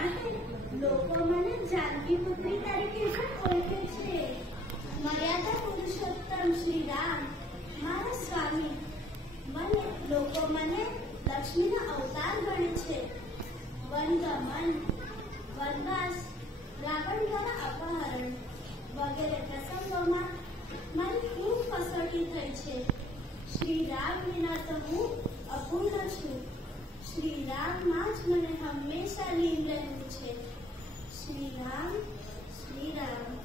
માટે લોકો મને જાનકી પુત્રી તરીકે પણ ઓળખે છે. મર્યાદા પુરુષોત્તમ શ્રી રામ મારા સ્વામી. લોકો મને લક્ષ્મીનો અવતાર ગણે છે. વનગમન, વનવાસ, રાવણ દ્વારા અપહરણ વગેરે પ્રસંગોમાં મારી ખૂબ કસોટી થઈ છે. શ્રી રામ વિના તો હું અપૂર્ણ છું. શ્રી રામમાં જ મને હંમેશા લીન રહેવું છે. શ્રી રામ, શ્રી રામ.